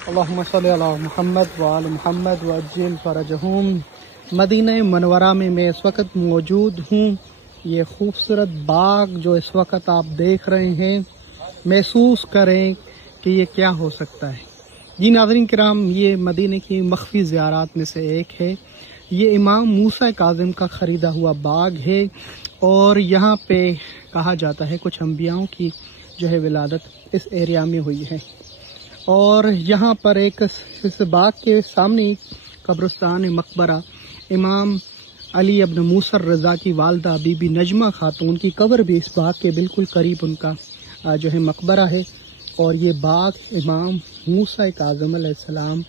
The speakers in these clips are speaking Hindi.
अल्लाहुम्मा सल्ली अला मुहम्मद व आल मुहम्मद व अज्जिल फरजहुम। मदीना मनवरा में मैं इस वक्त मौजूद हूँ। ये खूबसूरत बाग जो इस वक्त आप देख रहे हैं, महसूस करें कि ये क्या हो सकता है। जी नाज़रीन किराम, ये मदीने की मख्फी ज़ियारात में से एक है। ये इमाम मूसा काज़िम का ख़रीदा हुआ बाग है और यहाँ पे कहा जाता है कुछ अंबियाओं की जो है विलादत इस एरिया में हुई है। और यहाँ पर एक इस बाग के सामने कब्रिस्तान मकबरा इमाम अली इब्न मूसा रज़ा की वालदा बीबी नजमा खातून की कब्र भी इस बाग के बिल्कुल करीब उनका जो है मकबरा है। और ये बाग इमाम मूसा काज़िम अलैहिस्सलाम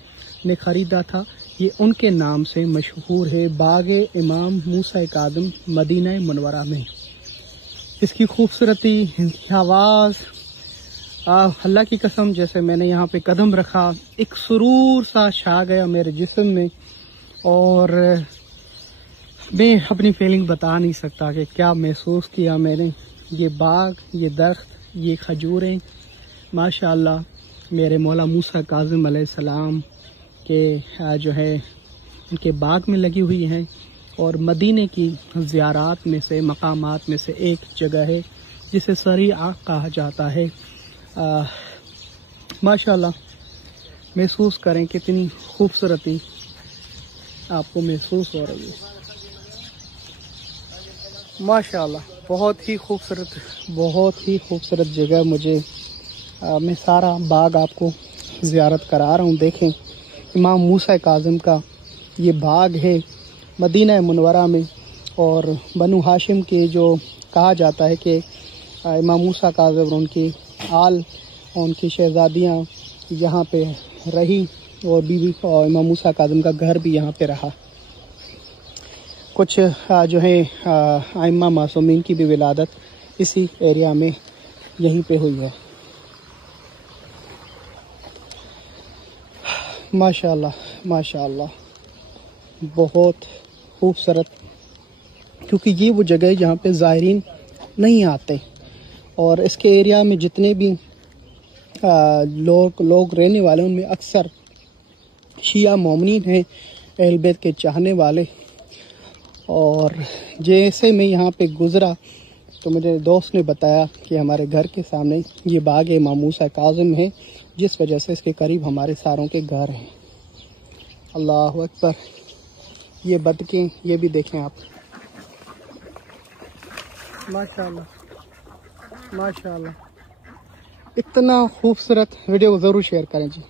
ने ख़रीदा था। ये उनके नाम से मशहूर है, बाग इमाम मूसा काज़िम मदीना मनवरा में। इसकी खूबसूरती, इसकी आवाज़, अल्लाह की कसम, जैसे मैंने यहाँ पे कदम रखा एक सुरूर सा छा गया मेरे जिस्म में। और मैं अपनी फीलिंग बता नहीं सकता कि क्या महसूस किया मैंने। ये बाग, ये दरख्त, ये खजूरें माशाअल्लाह मेरे मौला मूसा काज़िम अलैहिस्सलाम के जो है उनके बाग में लगी हुई हैं। और मदीने की ज़ियारात में से, मकामात में से एक जगह है जिसे सरी आग कहा जाता है। माशाअल्लाह महसूस करें कितनी खूबसूरती आपको महसूस हो रही है। माशाअल्लाह बहुत ही खूबसूरत जगह। मुझे मैं सारा बाग आपको ज़ियारत करा रहा हूँ। देखें, इमाम मूसा काज़िम का ये बाग है मदीना मुनव्वरा में। और बनु हाशिम के जो कहा जाता है कि इमाम मूसा काज़िम उनकी आल और उनकी शहज़ादियाँ यहाँ पे रही और बीवी और इमाम मूसा काज़िम का घर भी यहाँ पे रहा। कुछ जो है आइम्मा मासूमीन की भी विलादत इसी एरिया में यहीं पे हुई है। माशाअल्लाह माशाअल्लाह बहुत खूबसूरत, क्योंकि ये वो जगह है जहाँ पे ज़ायरीन नहीं आते। और इसके एरिया में जितने भी लोग रहने वाले उनमें अक्सर शिया मोमिनीन हैं, अहल बैत के चाहने वाले। और जैसे मैं यहाँ पे गुज़रा तो मुझे दोस्त ने बताया कि हमारे घर के सामने ये बाग इमाम मूसा काज़िम है, जिस वजह से इसके करीब हमारे सारों के घर हैं। अल्लाह अकबर। ये बतखें, ये भी देखें आप। माशाअल्लाह माशाअल्लाह, इतना खूबसूरत वीडियो ज़रूर शेयर करें जी।